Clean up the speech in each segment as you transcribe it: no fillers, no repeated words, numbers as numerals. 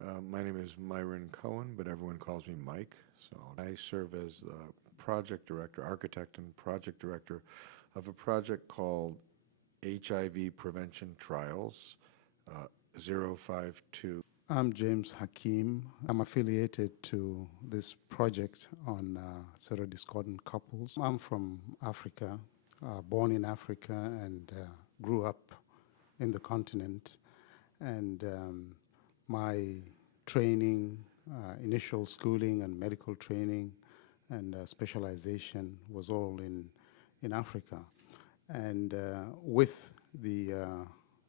My name is Myron Cohen, but everyone calls me Mike. So I serve as the project director, architect and project director of a project called HIV Prevention Trials 052. I'm James Hakim. I'm affiliated to this project on serodiscordant couples. I'm from Africa, born in Africa and grew up in the continent. And my training, initial schooling and medical training and specialization was all in Africa. And with the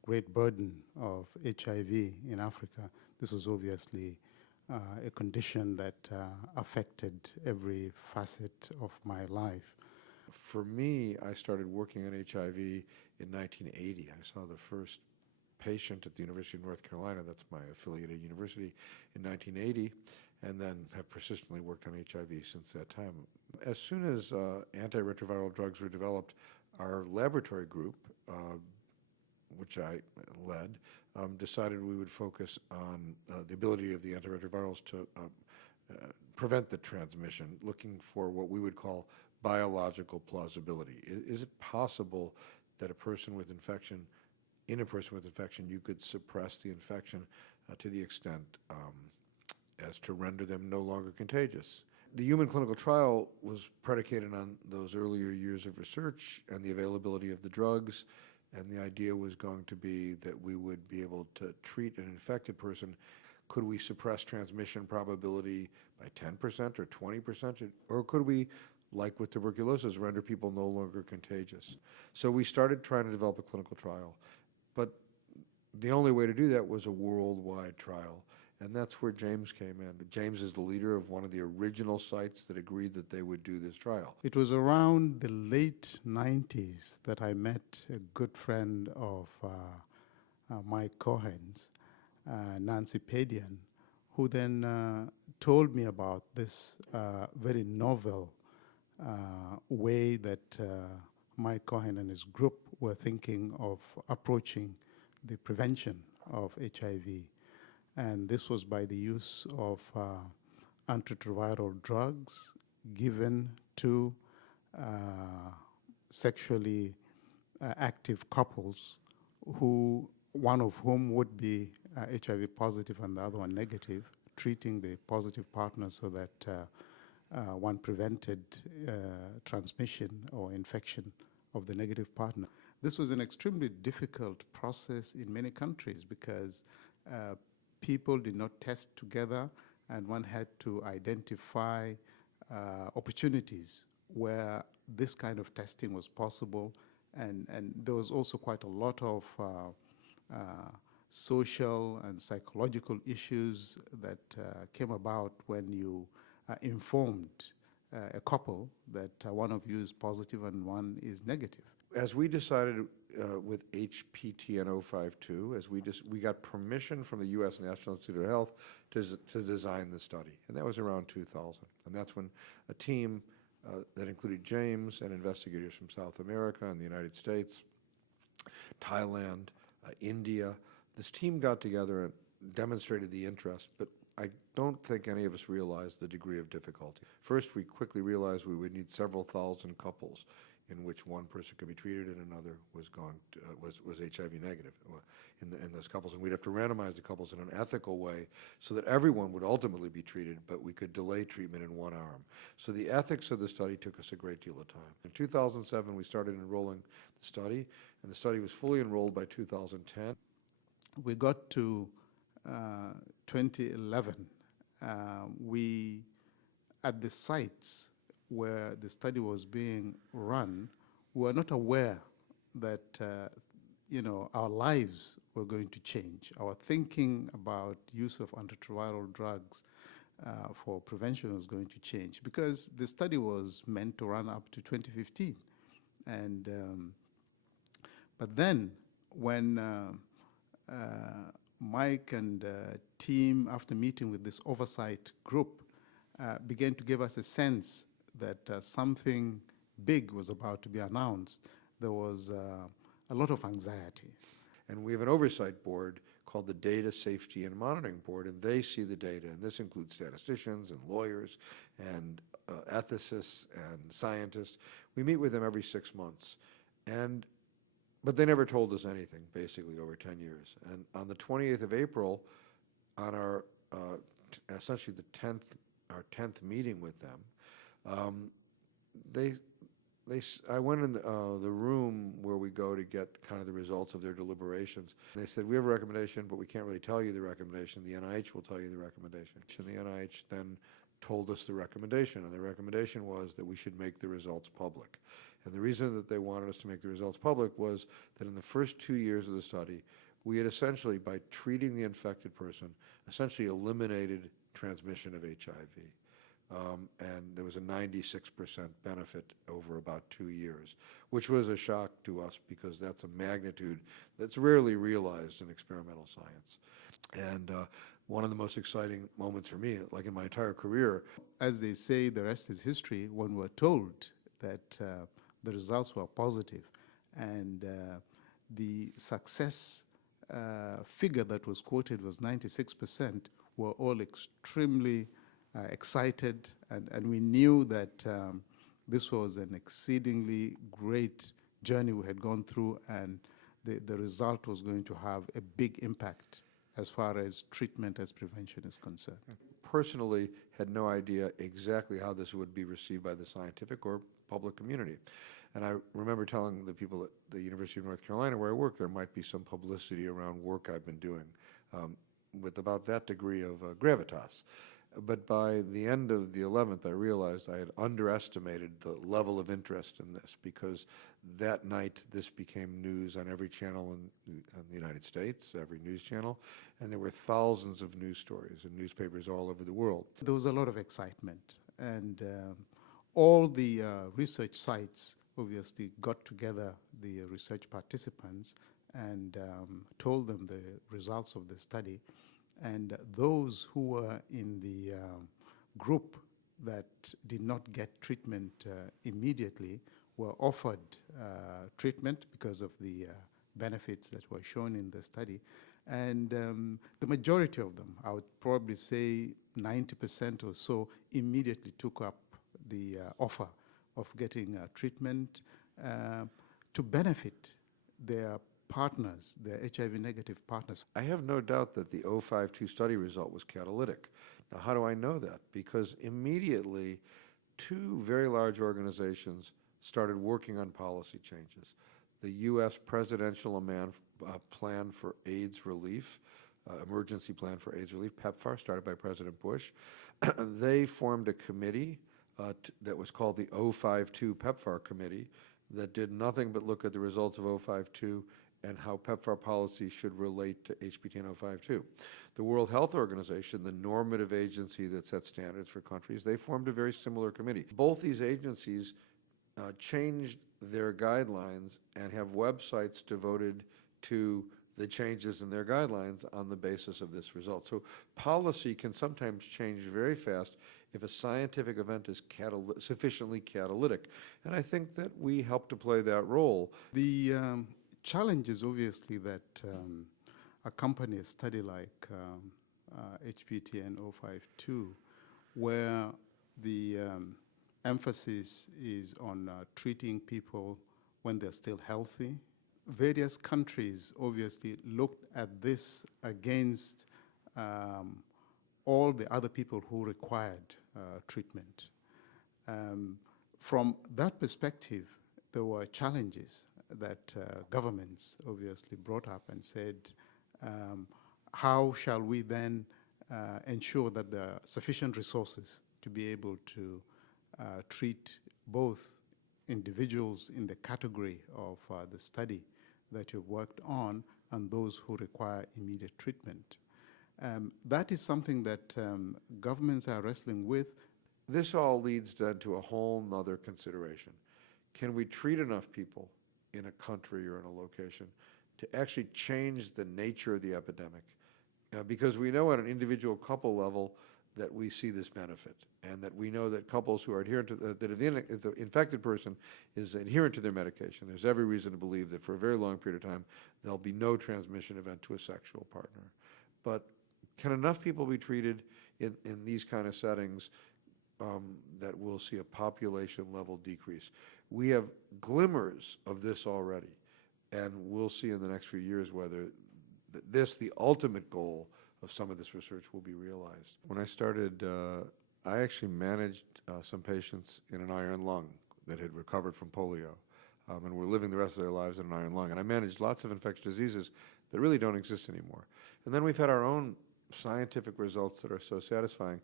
great burden of HIV in Africa, this was obviously a condition that affected every facet of my life. For me, I started working on HIV in 1980. I saw the first patient at the University of North Carolina, that's my affiliated university, in 1980, and then have persistently worked on HIV since that time. As soon as antiretroviral drugs were developed, our laboratory group, which I led, decided we would focus on the ability of the antiretrovirals to prevent the transmission, looking for what we would call biological plausibility. Is it possible that a person with infection, you could suppress the infection to the extent as to render them no longer contagious? The human clinical trial was predicated on those earlier years of research and the availability of the drugs, and the idea was going to be that we would be able to treat an infected person. Could we suppress transmission probability by 10% or 20%, or could we, like with tuberculosis, render people no longer contagious? So we started trying to develop a clinical trial, but the only way to do that was a worldwide trial, and that's where James came in. James is the leader of one of the original sites that agreed that they would do this trial. It was around the late 90s that I met a good friend of Mike Cohen's, Nancy Padian, who then told me about this very novel way that Mike Cohen and his group were thinking of approaching the prevention of HIV. And this was by the use of antiretroviral drugs given to sexually active couples, one of whom would be HIV positive and the other one negative, treating the positive partner so that one prevented transmission or infection of the negative partner. This was an extremely difficult process in many countries because people did not test together, and one had to identify opportunities where this kind of testing was possible, and there was also quite a lot of social and psychological issues that came about when you informed a couple that one of you is positive and one is negative. As we decided with HPTN 052, we got permission from the U.S. National Institute of Health to design the study, and that was around 2000. And that's when a team that included James and investigators from South America and the United States, Thailand, India, this team got together and demonstrated the interest, but I don't think any of us realized the degree of difficulty. First, we quickly realized we would need several thousand couples in which one person could be treated and another was HIV negative in those couples, and we'd have to randomize the couples in an ethical way so that everyone would ultimately be treated, but we could delay treatment in one arm. So the ethics of the study took us a great deal of time. In 2007, we started enrolling the study, and the study was fully enrolled by 2010. We got to 2011. We, at the sites where the study was being run, we were not aware that our lives were going to change. Our thinking about use of antiretroviral drugs for prevention was going to change because the study was meant to run up to 2015. And but then when Mike and team, after meeting with this oversight group, began to give us a sense that something big was about to be announced, there was a lot of anxiety. And we have an oversight board called the Data Safety and Monitoring Board, and they see the data, and this includes statisticians and lawyers and ethicists and scientists. We meet with them every 6 months, but they never told us anything, basically, over 10 years. And on the 28th of April, on our essentially our 10th meeting with them, I went in the room where we go to get kind of the results of their deliberations. They said, we have a recommendation, but we can't really tell you the recommendation. The NIH will tell you the recommendation. And the NIH then told us the recommendation, and the recommendation was that we should make the results public. And the reason that they wanted us to make the results public was that in the first 2 years of the study, we had essentially, by treating the infected person, essentially eliminated transmission of HIV. And there was a 96% benefit over about 2 years, which was a shock to us because that's a magnitude that's rarely realized in experimental science. And one of the most exciting moments for me, like in my entire career. As they say, the rest is history. When we're told that the results were positive and the success figure that was quoted was 96%, we're all extremely excited, and we knew that this was an exceedingly great journey we had gone through, and the result was going to have a big impact as far as treatment as prevention is concerned. Personally, had no idea exactly how this would be received by the scientific or public community. And I remember telling the people at the University of North Carolina where I work, there might be some publicity around work I've been doing with about that degree of gravitas. But by the end of the 11th, I realized I had underestimated the level of interest in this, because that night this became news on every channel in the United States, every news channel, and there were thousands of news stories in newspapers all over the world. There was a lot of excitement, and all the research sites obviously got together the research participants and told them the results of the study. And those who were in the group that did not get treatment immediately were offered treatment because of the benefits that were shown in the study. And the majority of them, I would probably say 90% or so, immediately took up the offer of getting treatment to benefit their partners, their HIV-negative partners. I have no doubt that the 052 study result was catalytic. Now, how do I know that? Because immediately, two very large organizations started working on policy changes. The U.S. Presidential Plan for AIDS Relief, Emergency Plan for AIDS Relief, PEPFAR, started by President Bush. They formed a committee that was called the 052 PEPFAR Committee that did nothing but look at the results of 052 and how PEPFAR policy should relate to HPT and 052. The World Health Organization, the normative agency that sets standards for countries, they formed a very similar committee. Both these agencies changed their guidelines and have websites devoted to the changes in their guidelines on the basis of this result. So policy can sometimes change very fast if a scientific event is sufficiently catalytic. And I think that we help to play that role. The challenge is obviously that accompany a study like HPTN 052, where the emphasis is on treating people when they're still healthy. Various countries obviously looked at this against all the other people who required treatment. From that perspective, there were challenges that governments obviously brought up and said, how shall we then ensure that there are sufficient resources to be able to treat both individuals in the category of the study that you've worked on and those who require immediate treatment. That is something that governments are wrestling with. This all leads then to a whole nother consideration. Can we treat enough people in a country or in a location to actually change the nature of the epidemic? Because we know at an individual couple level that we see this benefit, and that we know that couples who are adherent to that if the infected person is adherent to their medication, there's every reason to believe that for a very long period of time there'll be no transmission event to a sexual partner. But can enough people be treated in these kind of settings that we'll see a population level decrease? We have glimmers of this already, and we'll see in the next few years whether the ultimate goal of some of this research will be realized. When I started, I actually managed some patients in an iron lung that had recovered from polio and were living the rest of their lives in an iron lung. And I managed lots of infectious diseases that really don't exist anymore. And then we've had our own scientific results that are so satisfying.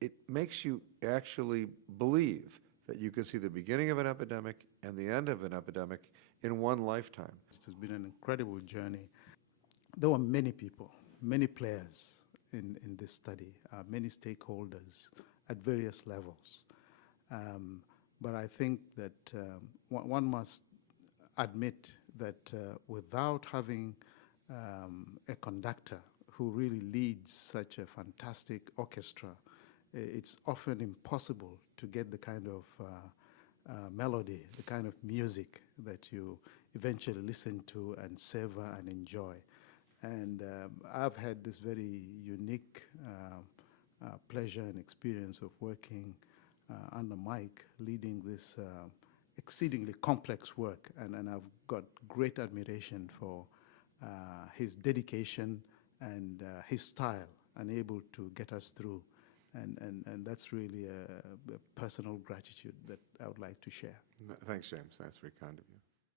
It makes you actually believe that you can see the beginning of an epidemic and the end of an epidemic in one lifetime. It has been an incredible journey. There were many people, many players in this study, many stakeholders at various levels. But I think that one must admit that without having a conductor who really leads such a fantastic orchestra, it's often impossible to get the kind of melody, the kind of music that you eventually listen to and savor and enjoy. And I've had this very unique pleasure and experience of working under Mike, leading this exceedingly complex work. And I've got great admiration for his dedication and his style, and able to get us through. And that's really a personal gratitude that I would like to share. Thanks, James. That's very kind of you.